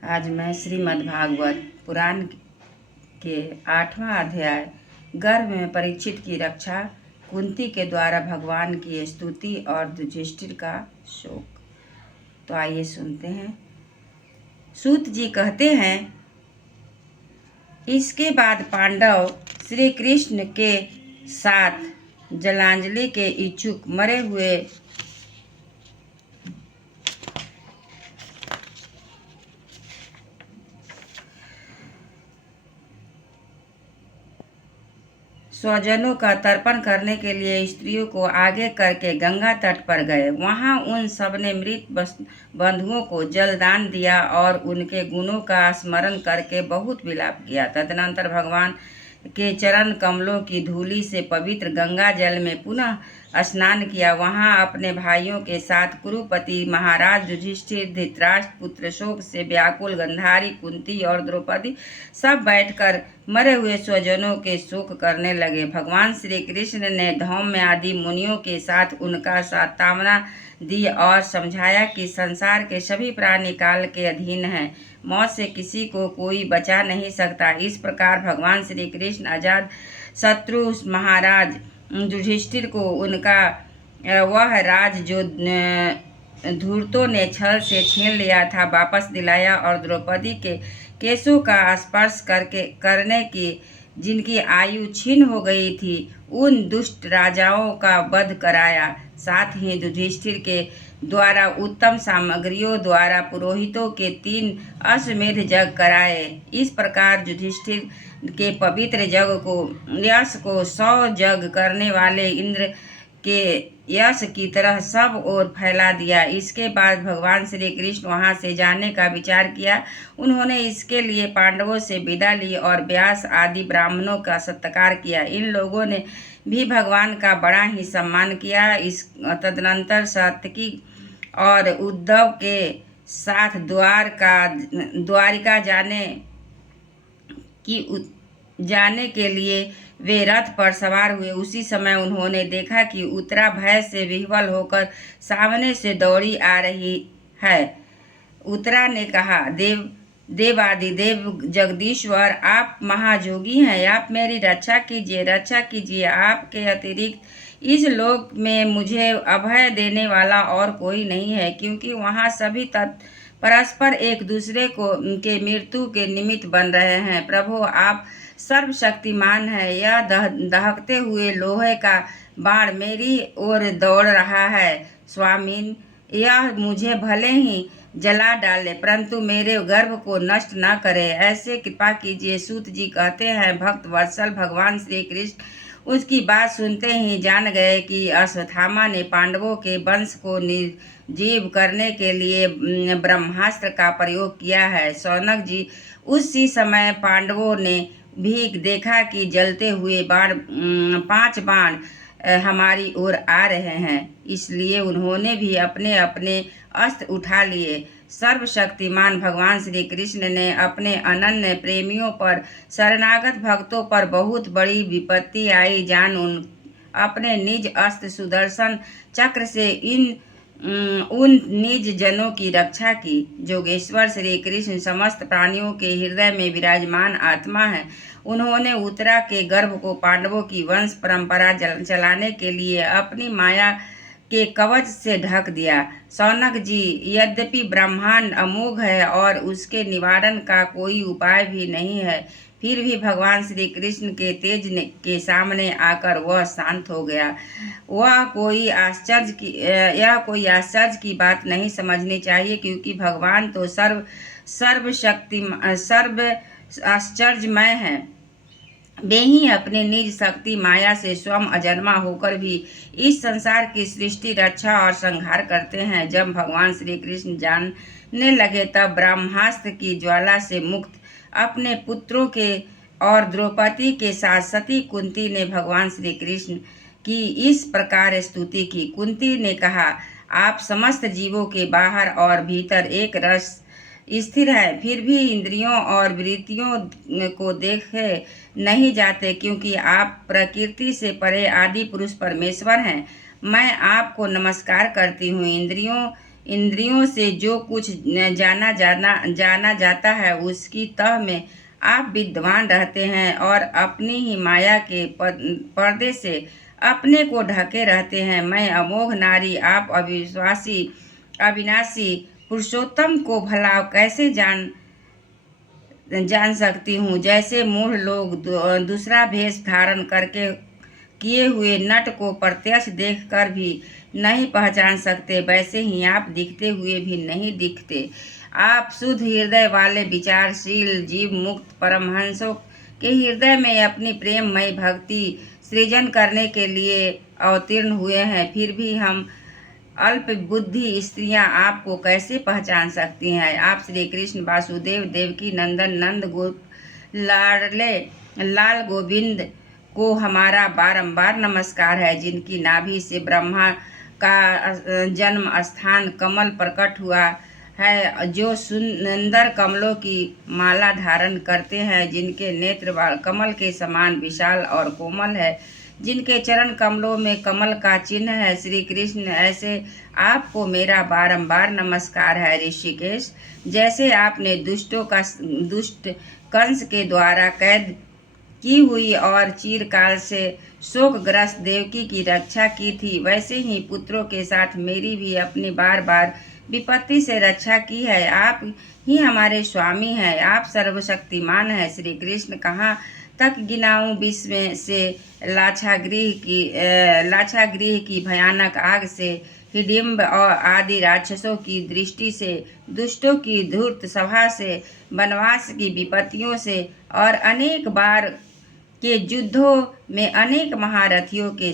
आज मैं श्रीमद् भागवत पुराण के 8वां अध्याय गर्भ में परीक्षित की रक्षा, कुंती के द्वारा भगवान की स्तुति और युधिष्ठिर का शोक। तो आइए सुनते हैं। सूत जी कहते हैं, इसके बाद पांडव श्री कृष्ण के साथ जलांजलि के इच्छुक मरे हुए स्वजनों का तर्पण करने के लिए स्त्रियों को आगे करके गंगा तट पर गए। वहां उन सब ने मृत बंधुओं को जलदान दिया और उनके गुणों का स्मरण करके बहुत विलाप किया। तदनंतर भगवान के चरण कमलों की धूलि से पवित्र गंगा जल में पुनः स्नान किया। वहां अपने भाइयों के साथ कुरुपति महाराज युधिष्ठिर, धृतराष्ट्र पुत्र, शोक से व्याकुल गांधारी, कुंती और द्रौपदी सब बैठकर मरे हुए स्वजनों के शोक करने लगे। भगवान श्री कृष्ण ने धौम्य आदि मुनियों के साथ उनका सांत्वना दी और समझाया कि संसार के सभी प्राणी काल के अधीन हैं, मौत से किसी को कोई बचा नहीं सकता। इस प्रकार भगवान श्री कृष्ण अजात शत्रु महाराज युधिष्ठिर को उनका वह राज जो धूर्तों ने छल से छीन लिया था वापस दिलाया और द्रौपदी के केशों का स्पर्श करने की जिनकी आयु छीन हो गई थी उन दुष्ट राजाओं का वध कराया। साथ ही युधिष्ठिर के द्वारा उत्तम सामग्रियों द्वारा पुरोहितों के 3 अश्वमेध यज्ञ कराए। इस प्रकार युधिष्ठिर के पवित्र यश को 100 यज्ञ करने वाले इंद्र के यश की तरह सब ओर फैला दिया। इसके बाद भगवान श्री कृष्ण वहां से जाने का विचार किया। उन्होंने इसके लिए पांडवों से विदा ली और व्यास आदि ब्राह्मणों का सत्कार किया। इन लोगों ने भी भगवान का बड़ा ही सम्मान किया। इस तदनंतर सात्यकी और उद्धव के साथ द्वारिका जाने के लिए वे रथ पर सवार हुए। उसी समय उन्होंने देखा कि उत्तरा भय से विह्वल होकर सामने से दौड़ी आ रही है। उत्तरा ने कहा, देवादिदेव जगदीश्वर, आप महाजोगी हैं, आप मेरी रक्षा कीजिए। आपके अतिरिक्त इस लोक में मुझे अभय देने वाला और कोई नहीं है, क्योंकि वहाँ सभी परस्पर एक दूसरे के मृत्यु के निमित्त बन रहे हैं। प्रभु, आप सर्वशक्तिमान है। यह दहकते हुए लोहे का बाण मेरी ओर दौड़ रहा है। स्वामीन, यह मुझे भले ही जला डाले परंतु मेरे गर्भ को नष्ट न करे, ऐसे कृपा कीजिए। सूत जी कहते हैं, भक्त वत्सल भगवान श्री कृष्ण उसकी बात सुनते ही जान गए कि अश्वत्थामा ने पांडवों के वंश को निर्जीव करने के लिए ब्रह्मास्त्र का प्रयोग किया है। शौनक जी, उसी समय पांडवों ने भी देखा कि जलते हुए 5 बाण हमारी ओर आ रहे हैं, इसलिए उन्होंने भी अपने अपने अस्त्र उठा लिए। सर्वशक्तिमान भगवान श्री कृष्ण ने अपने अनन्य प्रेमियों पर, शरणागत भक्तों पर बहुत बड़ी विपत्ति आई जान अपने निज अस्त्र सुदर्शन चक्र से उन निज जनों की रक्षा की। जोगेश्वर श्री कृष्ण समस्त प्राणियों के हृदय में विराजमान आत्मा है। उन्होंने उत्तरा के गर्भ को पांडवों की वंश परंपरा चलाने के लिए अपनी माया के कवच से ढक दिया। शौनक जी, यद्यपि ब्रह्मांड अमोघ है और उसके निवारण का कोई उपाय भी नहीं है, फिर भी भगवान श्री कृष्ण के तेज के सामने आकर वह शांत हो गया। यह कोई आश्चर्य की बात नहीं समझनी चाहिए, क्योंकि भगवान तो सर्व आश्चर्यमय है। वे ही अपने निज शक्ति माया से स्वयं अजन्मा होकर भी इस संसार की सृष्टि, रक्षा और संहार करते हैं। जब भगवान श्री कृष्ण जानने लगे तब ब्रह्मास्त्र की ज्वाला से मुक्त अपने पुत्रों के और द्रौपदी के साथ सती कुंती ने भगवान श्री कृष्ण की इस प्रकार स्तुति की। कुंती ने कहा, आप समस्त जीवों के बाहर और भीतर एक रस स्थिर है, फिर भी इंद्रियों और वृत्तियों को देखे नहीं जाते, क्योंकि आप प्रकृति से परे आदि पुरुष परमेश्वर हैं। मैं आपको नमस्कार करती हूँ। इंद्रियों से जो कुछ जाना जाता है उसकी तह में आप विद्वान रहते हैं और अपनी ही माया के पर्दे से अपने को ढके रहते हैं। मैं अमोघ नारी, आप अविनाशी पुरुषोत्तम को भला कैसे जान सकती हूँ। जैसे मूढ़ लोग दूसरा भेष धारण करके किए हुए नट को प्रत्यक्ष देखकर भी नहीं पहचान सकते, वैसे ही आप दिखते हुए भी नहीं दिखते। आप शुद्ध हृदय वाले विचारशील जीव मुक्त परमहंसों के हृदय में अपनी प्रेममय भक्ति सृजन करने के लिए अवतीर्ण हुए हैं। फिर भी हम अल्प बुद्धि स्त्रियां आपको कैसे पहचान सकती हैं। आप श्री कृष्ण वासुदेव देवकी नंदन नंद गोप लाडले लाल गोविंद को हमारा बारंबार नमस्कार है, जिनकी नाभि से ब्रह्मा का जन्म स्थान कमल प्रकट हुआ है, जो सुंदर कमलों की माला धारण करते हैं, जिनके नेत्र कमल के समान विशाल और कोमल है, जिनके चरण कमलों में कमल का चिन्ह है। श्री कृष्ण, ऐसे आपको मेरा बारंबार नमस्कार है। ऋषिकेश, जैसे आपने दुष्ट कंस के द्वारा कैद की हुई और चिरकाल से शोकग्रस्त देवकी की रक्षा की थी, वैसे ही पुत्रों के साथ मेरी भी अपनी बार बार विपत्ति से रक्षा की है। आप ही हमारे स्वामी हैं, आप सर्वशक्तिमान हैं। श्री कृष्ण, कहाँ तक गिनाऊं विश्व से लाक्षागृह की भयानक आग से, हिडिंब और आदि राक्षसों की दृष्टि से, दुष्टों की धूर्त सभा से, वनवास की विपत्तियों से और अनेक बार के युद्धों में अनेक महारथियों के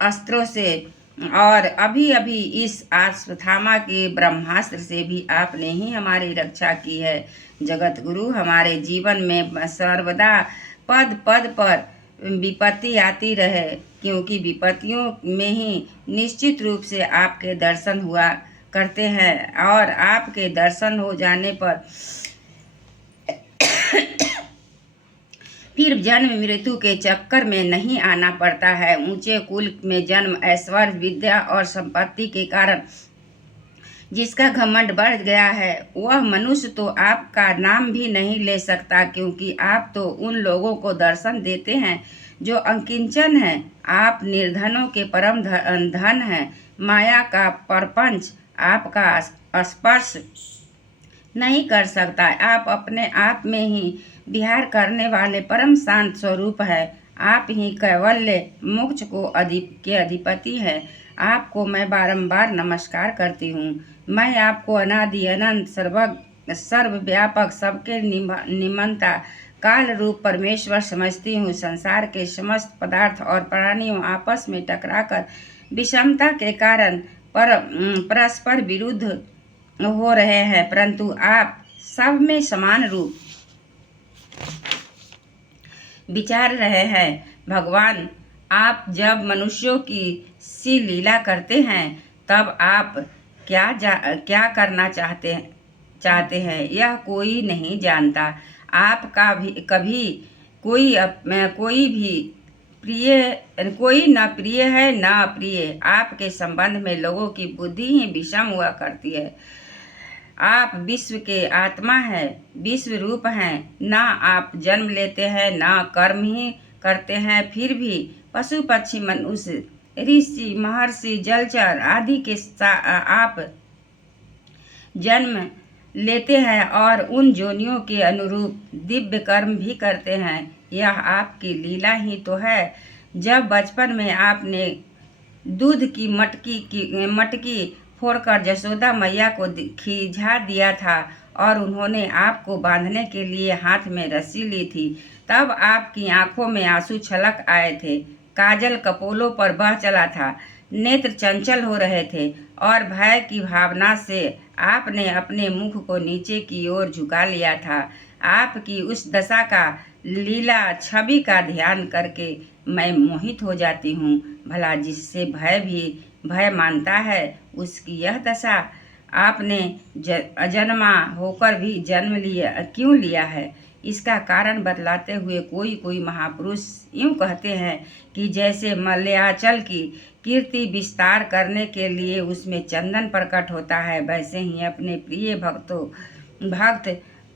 अस्त्रों से, और अभी अभी इस अश्वत्थामा के ब्रह्मास्त्र से भी आपने ही हमारी रक्षा की है। जगत गुरु, हमारे जीवन में सर्वदा पद पद पर विपत्ति आती रहे, क्योंकि विपत्तियों में ही निश्चित रूप से आपके दर्शन हुआ करते हैं, और आपके दर्शन हो जाने पर फिर जन्म मृत्यु के चक्कर में नहीं आना पड़ता है। ऊंचे कुल में जन्म, ऐश्वर्य, विद्या और संपत्ति के कारण जिसका घमंड बढ़ गया है, वह मनुष्य तो आपका नाम भी नहीं ले सकता, क्योंकि आप तो उन लोगों को दर्शन देते हैं जो अकिंचन हैं। आप निर्धनों के परम धन हैं। माया का प्रपंच आपका स्पर्श नहीं कर सकता। आप अपने आप में ही विहार करने वाले परम शांत स्वरूप है। आप ही कैवल्य मोक्ष के अधिपति हैं। आपको मैं बारंबार नमस्कार करती हूँ। मैं आपको अनादि अनंत सर्वव्यापक सबके निमंता काल रूप परमेश्वर समझती हूँ। संसार के समस्त पदार्थ और प्राणियों आपस में टकराकर विषमता के कारण परस्पर विरुद्ध हो रहे हैं, परंतु आप सब में समान रूप विचार रहे हैं। भगवान, आप जब मनुष्यों की सी लीला करते हैं, तब आप क्या करना चाहते हैं, यह कोई नहीं जानता। आपका भी कभी कोई न प्रिय है न अप्रिय। आपके संबंध में लोगों की बुद्धि ही विषम हुआ करती है। आप विश्व के आत्मा हैं, विश्व रूप हैं। ना आप जन्म लेते हैं, ना कर्म ही करते हैं, फिर भी पशु पक्षी मनुष्य ऋषि महर्षि जलचर आदि के आप जन्म लेते हैं और उन योनियों के अनुरूप दिव्य कर्म भी करते हैं। यह आपकी लीला ही तो है। जब बचपन में आपने दूध की मटकी फोड़कर जसोदा मैया को खिंचा दिया था और उन्होंने आपको बांधने के लिए हाथ में रस्सी ली थी, तब आपकी आंखों में आंसू छलक आए थे, काजल कपोलों पर बह चला था, नेत्र चंचल हो रहे थे और भय की भावना से आपने अपने मुख को नीचे की ओर झुका लिया था। आपकी उस दशा का लीला छवि का ध्यान करके मैं मोहित हो जाती हूँ। भला जिससे भय मानता है, उसकी यह दशा आपने अजन्मा होकर भी क्यों लिया है? इसका कारण बतलाते हुए कोई महापुरुष यूँ कहते हैं कि जैसे मलयाचल की कीर्ति विस्तार करने के लिए उसमें चंदन प्रकट होता है, वैसे ही अपने प्रिय भक्त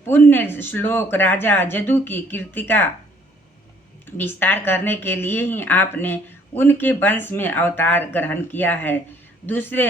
पुण्य श्लोक राजा जदु की कीर्ति का विस्तार करने के लिए ही आपने उनके वंश में अवतार ग्रहण किया है। दूसरे